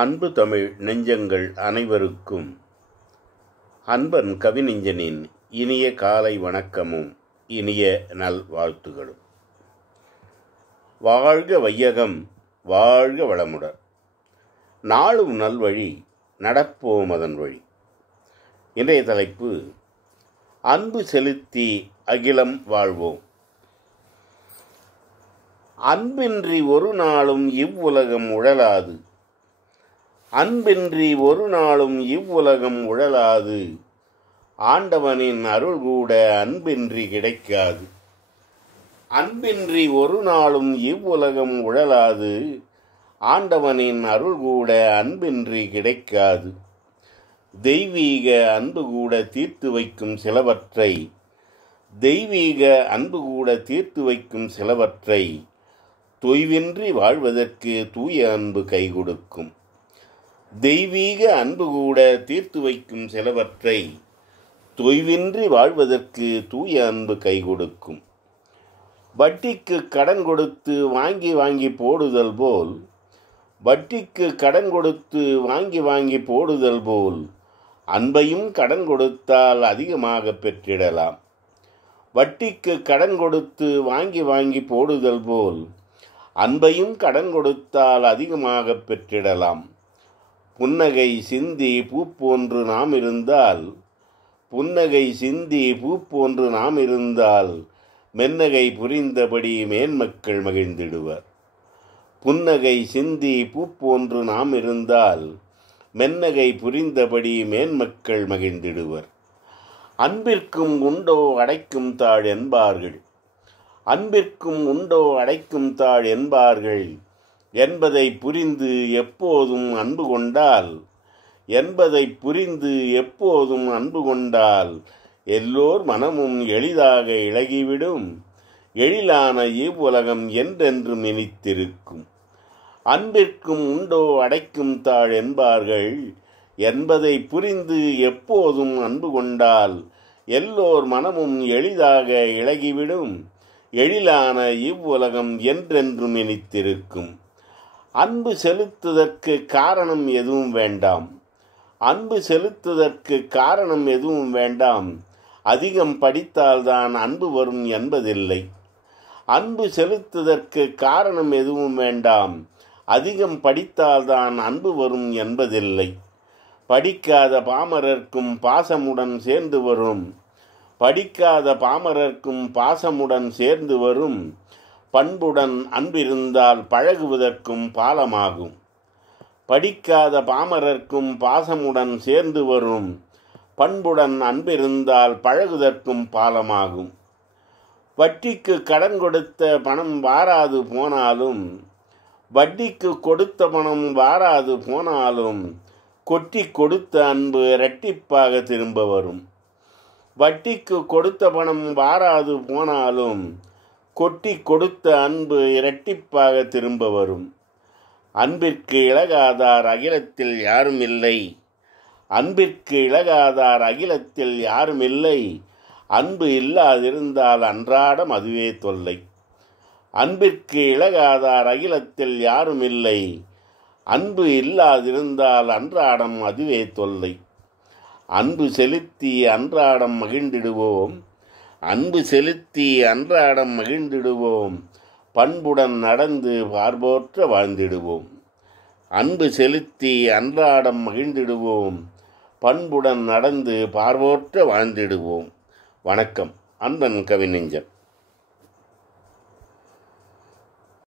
அன்பு தமிழ் நெஞ்சங்கள் அனைவருக்கும் அன்பன் கவிநெஞ்சனின் இனிய காலை வணக்கமும் இனிய நல்வாழ்த்துகளும். வாழ்க வையகம், வாழ்க வளமுடன். நாளும் நல்வழி, நடப்போம் அதன் வழி. இன்றைய தலைப்பு: அன்பு செலுத்தி அகிலம் வாழ்வோம். அன்பின்றி ஒரு நாளும் இவ்வுலகம் உழலாது, அன்பின்றி ஒரு நாளும் இவ்வுலகம் உழலாது, ஆண்டவனின் அருள் கூட அன்பின்றி கிடைக்காது. அன்பின்றி ஒரு நாளும் இவ்வுலகம் உழலாது, ஆண்டவனின் அருள் கூட அன்பின்றி கிடைக்காது. தெய்வீக அன்பு கூட தீர்த்து வைக்கும் சிலவற்றை, தெய்வீக அன்பு கூட தீர்த்து வைக்கும் சிலவற்றை, தொய்வின்றி வாழ்வதற்கு தூய அன்பு கை கொடுக்கும். தெய்வீக அன்பு கூட தீர்த்து வைக்கும் சிலவற்றை, தொய்வின்றி வாழ்வதற்கு தூய அன்பு கை கொடுக்கும். வட்டிக்கு கடன் கொடுத்து வாங்கி வாங்கி போடுதல் போல், வட்டிக்கு கடன் கொடுத்து வாங்கி வாங்கி போடுதல் போல், அன்பையும் கடன் கொடுத்தால் அதிகமாக பெற்றிடலாம். வட்டிக்கு கடன் கொடுத்து வாங்கி வாங்கி போடுதல் போல், அன்பையும் கடன் கொடுத்தால் அதிகமாக பெற்றிடலாம். புன்னகை சிந்தி பூ போன்று நாம் இருந்தால், புன்னகை சிந்தி பூ போன்று நாம் இருந்தால், மென்னகை புரிந்தபடி மேன்மக்கள் மகிழ்ந்திடுவர். புன்னகை சிந்தி பூ போன்று நாம் இருந்தால், மென்னகை புரிந்தபடி மேன்மக்கள் மகிழ்ந்திடுவர். அன்பிற்கும் உண்டோ அடைக்கும் தாழ் என்பார்கள், அன்பிற்கும் உண்டோ அடைக்கும் தாழ் என்பார்கள். என்பதை புரிந்து எப்போதும் அன்பு கொண்டால், என்பதை புரிந்து எப்போதும் அன்பு கொண்டால், எல்லோர் மனமும் எளிதாக இளகிவிடும். எழிலான இவ்வுலகம் என்றென்றும் இனித்திருக்கும். அன்பிற்கும் உண்டோ அடைக்கும் தாழ் என்பார்கள். என்பதை புரிந்து எப்போதும் அன்பு கொண்டால், எல்லோர் மனமும் எளிதாக இளகிவிடும். எழிலான இவ்வுலகம் என்றென்றும் இனித்திருக்கும். அன்பு செலுத்துவதற்கு காரணம் எதுவும் வேண்டாம், அன்பு செலுத்துவதற்கு காரணம் எதுவும் வேண்டாம். அதிகம் படித்தால்தான் அன்பு வரும் என்பதில்லை. அன்பு செலுத்துவதற்கு காரணம் எதுவும் வேண்டாம், அதிகம் படித்தால்தான் அன்பு வரும் என்பதில்லை. படிக்காத பாமரர்க்கும் பாசமுடன் சேர்ந்து வரும், படிக்காத பாமரர்க்கும் பாசமுடன் சேர்ந்து வரும். பண்புடன் அன்பிருந்தால் பழகுவதற்கும் பாலமாகும். படிக்காத பாமரர்க்கும் பாசமுடன் சேர்ந்து வரும். பண்புடன் அன்பிருந்தால் பழகுவதற்கும் பாலமாகும். வட்டிக்கு கடன் கொடுத்த பணம் வாராது போனாலும், வட்டிக்கு கொடுத்த பணம் வாராது போனாலும், கொட்டி கொடுத்த அன்பு இரட்டிப்பாக திரும்ப வரும். வட்டிக்கு கொடுத்த பணம் வாராது போனாலும், கொட்டி கொடுத்த அன்பு இரட்டிப்பாக திரும்ப வரும். அன்பிற்கு இலகாதார் அகிலத்தில் யாரும் இல்லை, அன்பிற்கு இலகாதார் அகிலத்தில் யாரும் இல்லை. அன்பு இல்லாதிருந்தால் அன்றாடம் அதுவே தொல்லை. அன்பிற்கு இலகாதார் அகிலத்தில் யாரும் இல்லை. அன்பு இல்லாதிருந்தால் அன்றாடம் அதுவே தொல்லை. அன்பு செலுத்தி அன்றாடம் மகிழ்ந்திடுவோம், அன்பு செலுத்தி அன்றாடம் மகிழ்ந்திடுவோம். பண்புடன் நடந்து பார்போற்ற வாழ்ந்திடுவோம். அன்பு செலுத்தி அன்றாடம் மகிழ்ந்திடுவோம். பண்புடன் நடந்து பார்போற்ற வாழ்ந்திடுவோம். வணக்கம். அன்பன் கவிநெஞ்சன்.